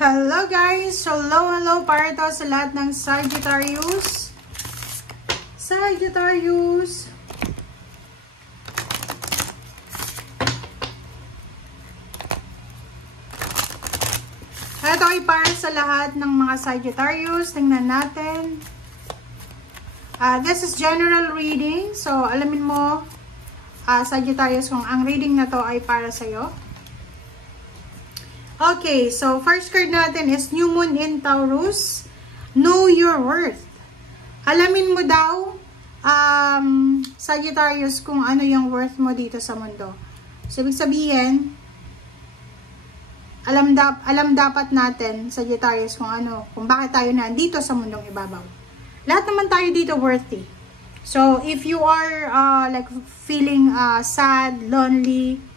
Hello guys! So, hello para to sa lahat ng Sagittarius. Ito ay para sa lahat ng mga Sagittarius. Tingnan natin. This is general reading. So, alamin mo, Sagittarius, kung ang reading na to ay para sa'yo. Okay, so first card natin is New Moon in Taurus. Know your worth. Alamin mo daw, Sagittarius, kung ano yung worth mo dito sa mundo. So, ibig sabihin, alam dapat natin, Sagittarius, kung bakit tayo nandito sa mundong ibabaw. Lahat naman tayo dito worthy. So, if you are like feeling sad, lonely,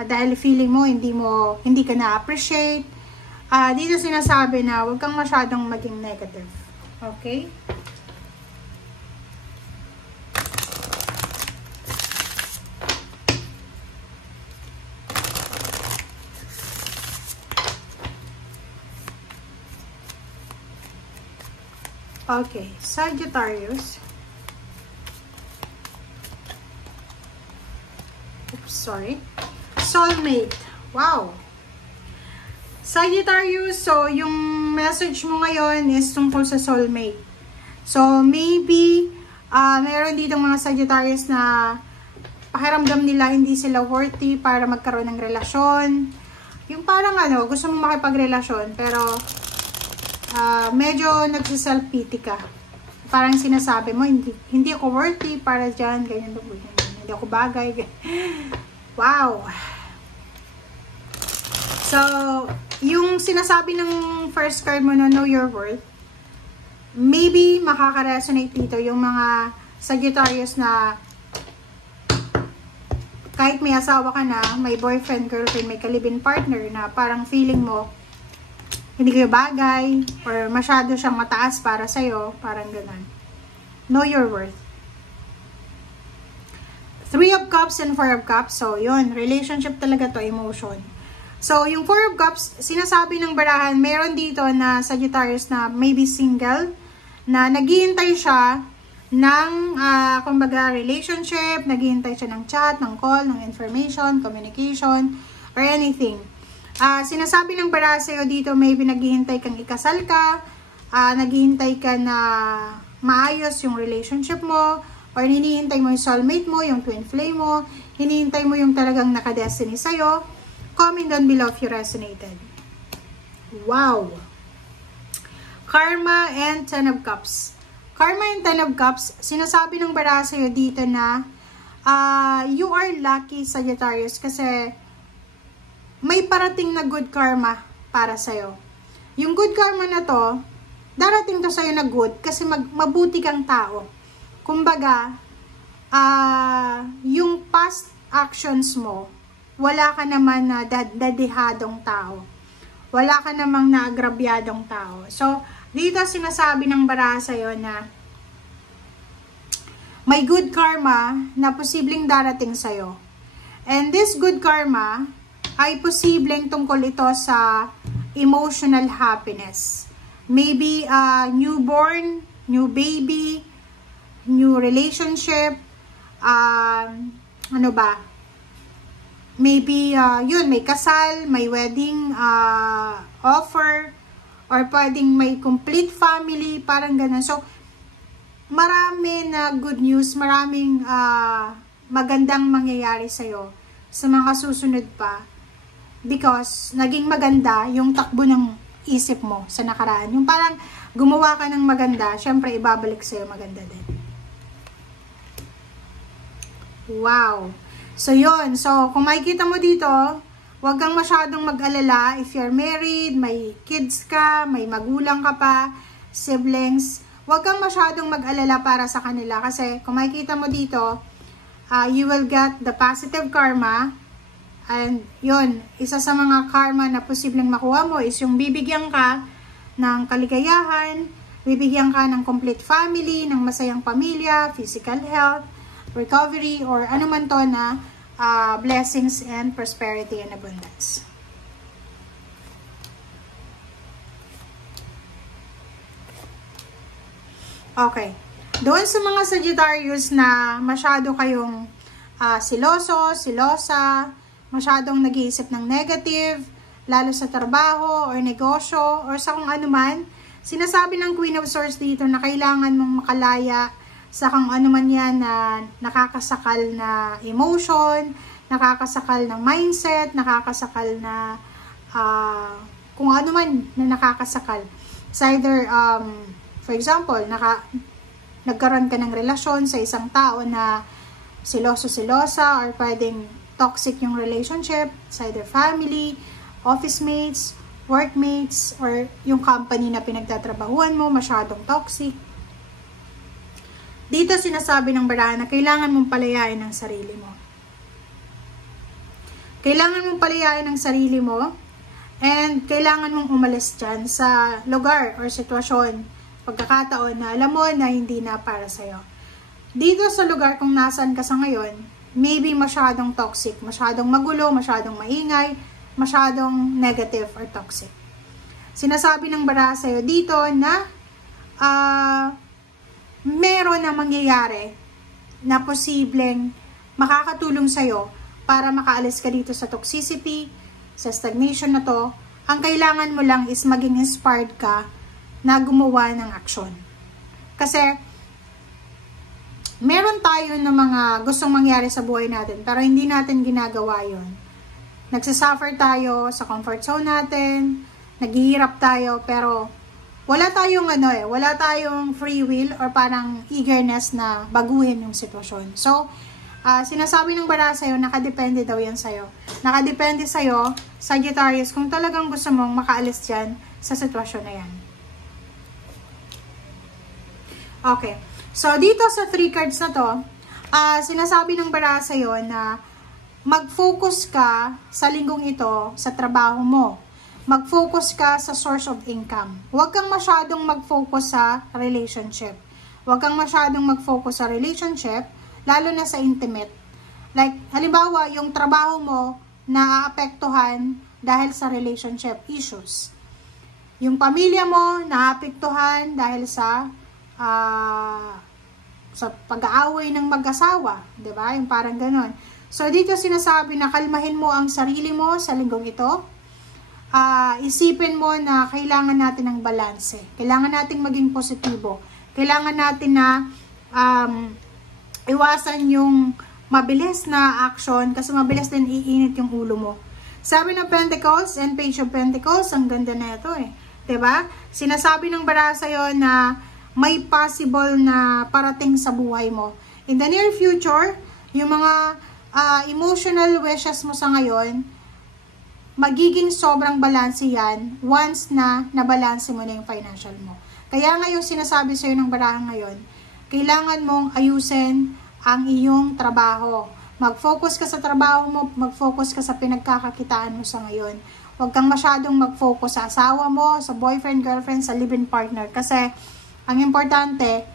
dahil feeling mo hindi ka na-appreciate, dito sinasabi na huwag kang masyadong maging negative. Okay? Okay, Sagittarius. Oops, sorry. Soulmate. Wow. Sagittarius, so yung message mo ngayon is tungkol sa soulmate. So maybe meron dito mga Sagittarius na pakiramdam nila hindi sila worthy para magkaroon ng relasyon. Yung parang gusto mo makipagrelasyon pero medyo nagsiself-pity ka. Parang sinasabi mo, hindi ako worthy para dyan, ganyan, hindi ako bagay. Wow. So, yung sinasabi ng first card mo na know your worth, maybe makaka-resonate dito yung mga Sagittarius na kahit may asawa ka na, may boyfriend, girlfriend, may kalibin partner na parang feeling mo hindi kayo bagay or masyado siyang mataas para sa'yo, parang ganun. Know your worth. 3 of Cups and 4 of Cups. So, yun. Relationship talaga to, emotion. So, yung 4 of Cups, sinasabi ng barahan, meron dito na Sagittarius na maybe single, na naghihintay siya ng, kumbaga, relationship, naghihintay siya ng chat, ng call, ng information, communication, or anything. Sinasabi ng barahan sa'yo dito, maybe naghihintay kang ikasal ka, naghihintay ka na maayos yung relationship mo, or hinihintay mo yung soulmate mo, yung twin flame mo, hinihintay mo yung talagang nakadestiny sa'yo. Comment down below if you resonated. Wow! Karma and 10 of Cups. Karma and 10 of Cups, sinasabi ng baraha sa'yo dito na you are lucky, Sagittarius, kasi may parating na good karma para sa'yo. Yung good karma na to, darating to sa'yo na good kasi mabuti kang tao. Kumbaga, yung past actions mo, wala ka naman na dadihadong tao. Wala ka namang naagrabyadong tao. So, dito sinasabi ng baraha sa'yo na may good karma na posibleng darating sa'yo. And this good karma ay posibleng tungkol ito sa emotional happiness. Maybe newborn, new baby, new relationship, maybe yun, may kasal, may wedding offer, or pwedeng may complete family, parang ganun. So, marami na good news, maraming magandang mangyayari sa'yo sa mga susunod pa, because naging maganda yung takbo ng isip mo sa nakaraan. Yung parang gumawa ka ng maganda, syempre ibabalik sa'yo maganda din. Wow! So, yun. So, kung makikita mo dito, huwag kang masyadong mag-alala. If you're married, may kids ka, may magulang ka pa, siblings, huwag kang masyadong mag-alala para sa kanila. Kasi, kung makikita mo dito, you will get the positive karma. And, yun, isa sa mga karma na posibleng makuha mo is yung bibigyan ka ng kaligayahan, bibigyan ka ng complete family, ng masayang pamilya, physical health, recovery, or ano man to na blessings and prosperity and abundance. Okay. Doon sa mga Sagittarius na masyado kayong siloso, silosa, masyadong nag-iisip ng negative, lalo sa trabaho or negosyo or sa kung ano man, sinasabi ng Queen of Swords dito na kailangan mong makalaya sa kung ano man yan na nakakasakal na emotion, nakakasakal ng mindset, nakakasakal na kung ano man na nakakasakal. It's either, for example, nagkaroon ka ng relasyon sa isang tao na siloso-silosa or pwedeng toxic yung relationship, it's either family, office mates, workmates, or yung company na pinagtatrabahuan mo, masyadong toxic. Dito sinasabi ng barahan na kailangan mong palayain ang sarili mo. Kailangan mong palayain ang sarili mo and kailangan mong umalis dyan sa lugar or sitwasyon, pagkakataon na alam mo na hindi na para sa'yo. Dito sa lugar kung nasaan ka sa ngayon, maybe masyadong toxic, masyadong magulo, masyadong maingay, masyadong negative or toxic. Sinasabi ng baraha sa'yo dito na meron na mangyayari na posibleng makakatulong sa'yo para makaalis ka dito sa toxicity, sa stagnation na to. Ang kailangan mo lang is maging inspired ka na gumawa ng aksyon. Kasi meron tayo na mga gustong mangyari sa buhay natin pero hindi natin ginagawa yon. Nagsasuffer tayo sa comfort zone natin, naghihirap tayo pero wala tayong wala tayong free will or parang eagerness na baguhin yung sitwasyon. So, sinasabi ng baraha sa'yo, nakadepende daw yan sa'yo. Nakadepende sa'yo, Sagittarius, kung talagang gusto mong makaalis dyan sa sitwasyon na yan. Okay. So, dito sa 3 cards na to, sinasabi ng baraha sa'yo na mag-focus ka sa linggong ito sa trabaho mo. Mag-focus ka sa source of income. Huwag kang masyadong mag-focus sa relationship. Huwag kang masyadong mag-focus sa relationship, lalo na sa intimate. Like, halimbawa, yung trabaho mo naaapektuhan dahil sa relationship issues. Yung pamilya mo naaapektuhan dahil sa pag-aaway ng mag-asawa, 'di ba? Yung parang gano'n. So dito sinasabi na kalmahin mo ang sarili mo sa linggong ito. Isipin mo na kailangan natin ng balanse. Kailangan nating maging positibo. Kailangan natin na iwasan yung mabilis na action kasi mabilis din iinit yung ulo mo. Sabi ng Pentacles and Page of Pentacles, ang ganda na ito eh. 'Di ba? Sinasabi ng baraha sa'yo na may possible na parating sa buhay mo. In the near future, yung mga emotional wishes mo sa ngayon, magiging sobrang balanse yan once na nabalanse mo na yung financial mo. Kaya ngayon sinasabi sa'yo ng baraha ngayon, kailangan mong ayusin ang iyong trabaho. Mag-focus ka sa trabaho mo, mag-focus ka sa pinagkakakitaan mo sa ngayon. Huwag kang masyadong mag-focus sa asawa mo, sa boyfriend, girlfriend, sa live-in partner. Kasi ang importante,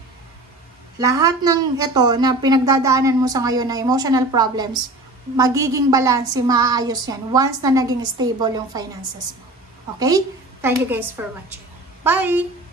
lahat ng ito na pinagdadaanan mo sa ngayon na emotional problems, magiging balanse, maayos yan once na naging stable yung finances mo. Okay? Thank you guys for watching. Bye!